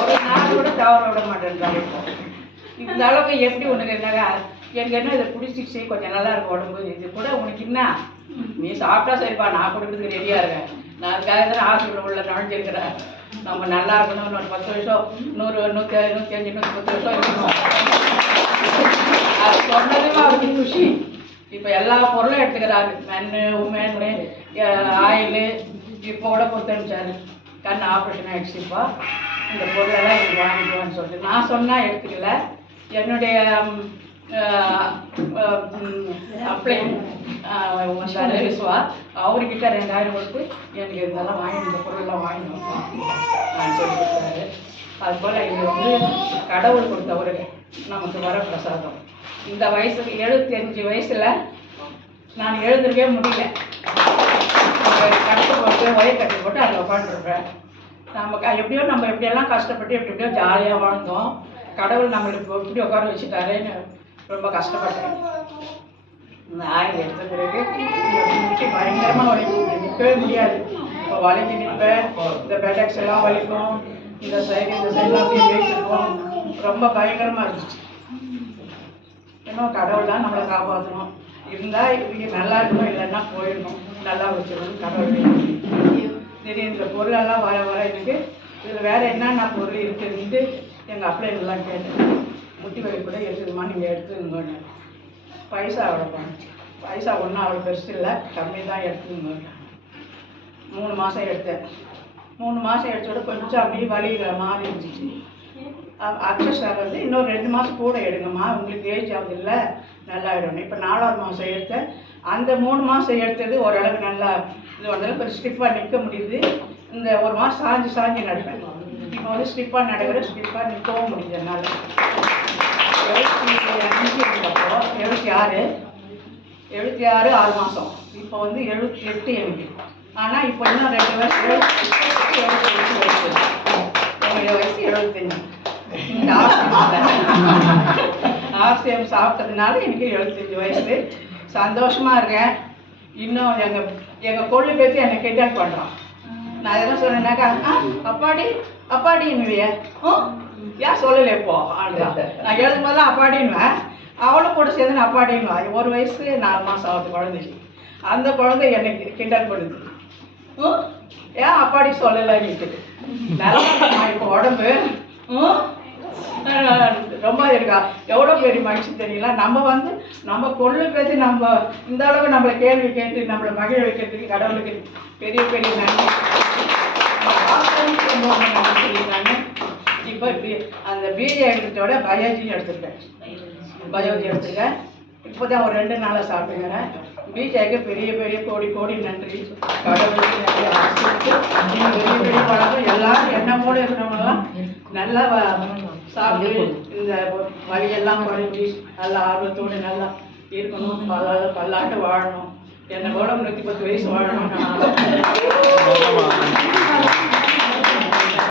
ஒரு நாள் கூட தவற விட மாட்டேன்றாங்க. இந்த அளவுக்கு எப்படி உனக்கு என்னங்க எனக்கு என்ன இதை பிடிச்சிச்சு, கொஞ்சம் நல்லா இருக்கும் உடம்பு, இது கூட உனக்கு என்ன நீ சாப்பிட்டா சரிப்பா, நான் கொடுக்குறதுக்கு ரெடியாக இருக்கேன். நான் அதுக்காக தான் ஹாஸ்பிட்டல் உள்ள நுழைஞ்சிருக்கிறேன். நம்ம நல்லா இருக்கணும், இன்னொரு 10 வருஷம் 100 105 110 வருஷம் இருக்கணும். அது சொன்னதுமே அவருக்கு குஷி. இப்போ எல்லா பொருளும் எடுத்துக்கிறாரு. மண்ணு உண்மை ஆயிலு இப்போ கூட கொடுத்து அனுப்பிச்சாரு. கண் ஆப்ரேஷன் ஆகிடுச்சுப்பா, இந்த பொருளெல்லாம் எனக்கு வாங்கிக்குவான்னு சொல்லிட்டு நான் சொன்னால் எடுத்துக்கல. என்னுடைய அப்ளை வந்தார் விஸ்வா, அவர்கிட்ட 2000 கொடுத்து எனக்கு இதெல்லாம் வாங்கி இந்த பொருளெல்லாம் வாங்கினோம் நான் சொல்லி கொடுத்தாரு. அதுபோல் இது வந்து கடவுள் கொடுத்தவரு நமக்கு வர பிரசாதம். இந்த வயசுக்கு 75 வயசில் நான் எழுந்திருக்கவே முடியல. கட்டு போட்டு ஒயர் கட்டி போட்டு அதில் உட்காந்துருப்பேன். எப்படியோ நம்ம எப்படியெல்லாம் கஷ்டப்பட்டு எப்படியோ ஜாலியாக வாழ்ந்தோம். கடவுள் நம்மளுக்கு எப்படி உட்கார வச்சுட்டாருன்னு ரொம்ப கஷ்டப்பட்டேன். இந்த ஆயில் எடுத்த பிறகு பயங்கரமாக வலிக்கும், நிற்கவே முடியாது. இப்போ வலிக்கு நிற்பேன், இந்த பெடக்ஸ் எல்லாம் வலிக்கும், இந்த சைடெல்லாம் அப்படியே வேச்சிருக்கும், ரொம்ப பயங்கரமாக இருந்துச்சு. இன்னும் கடவுள் தான் நம்மளை காப்பாற்றணும். இருந்தால் இவங்க நல்லா இருக்கணும், இல்லைன்னா போயிடணும், நல்லா வச்சிடணும் கடவுள். சரி, இந்த பொருளெல்லாம் வர எனக்கு இதில் வேறு என்னென்ன பொருள் இருக்குதுன்ட்டு எங்கள் அப்ளைலாம் கேட்டேன். முட்டி வலி கூட இருக்குதுமா, நீங்கள் எடுத்துங்கன்னு. பைசா ஒன்றும் அவ்வளோ பெருசு இல்லை, கம்மி தான் எடுத்துங்க. 3 மாதம் எடுத்தேன். 3 மாதம் எடுத்தோட கொஞ்சம் அப்படியே வலிகிற மாதிரி இருந்துச்சு. அக்சஸ் ஆகிறது இன்னொரு 2 மாதம் கூட எடுங்கம்மா, உங்களுக்கு ஏஜ் ஆகுது இல்லை, நல்லா ஆகிடும். இப்போ 4ஆவது மாதம் எடுத்தேன். அந்த 3 மாதம் எடுத்தது ஓரளவுக்கு நல்லா இது வந்தாலும் கொஞ்சம் ஸ்டிப்பாக நிற்க முடியுது. இந்த 1 மாதம் சாஞ்சி நடப்பேன். இப்போ வந்து ஸ்டிப்பாக நடக்கிற, ஸ்டிப்பாக நிற்கவும் முடியுது என்னால். 75 இருந்தப்போ 76 6 மாதம், இப்போ வந்து 78 எனக்கு. ஆனால் இப்போ இன்னும் 2 வருஷம் 75 வயசு, என்னுடைய வயசு 75. இந்த ஆர்சிஎம் சாப்பிட்டதுனால எனக்கு 75 வயசு. சந்தோஷமாக இருக்கேன். இன்னும் எங்கள் கொள்ளு பேச்சு என்னை கிண்டல் பண்ணுறான். நான் எதனா சொன்னேன்னாக்கா அப்பாடின்னுவிய ஏன் சொல்லலை இப்போ ஆண்டுதான். நான் எழுதும் போதெல்லாம் அப்பாடின்னுவேன், அவளும் கூட சேர்ந்து அப்பாடின்னுவா. 1 வயசு 4 மாதம் ஆகுது குழந்தைக்கு. அந்த குழந்தை எனக்கு கிண்டல் பண்ணுது, ஏன் அப்பாடி சொல்லலைன்னு. நல்லா இப்போ உடம்பு ரொம்ப இருக்கா, எவ்வளோ பெரிய மனுஷன் தெரியல. நம்ம கொள்ளு பேசி நம்ம இந்த அளவுக்கு நம்மளை கேள்வி கேட்டு நம்மளை மகிழ வைக்கிறதுக்கு கடவுளுக்கு பெரிய பெரிய நன்றி. நான் இப்போ அந்த பிஏ எடுத்தோட பயாலஜி எடுத்துருக்கேன். இப்போ தான் ஒரு 2 நாளாக சாப்பிட்டுக்கிறேன். பிஜேக்கு பெரிய பெரிய கோடி நன்றி. கடவுளுக்கு நன்றி. பெரிய பெரிய பழக்கம் எல்லாரும் என்னமோடு இருக்கிறவங்கலாம் நல்லா சாப்பிட்டு இந்த வழியெல்லாம் படிச்சு நல்லா ஆர்வத்தோடு நல்லா இருக்கணும், பல்லாண்டு வாழணும். என்னை கூட 110 வயசு வாழணும்.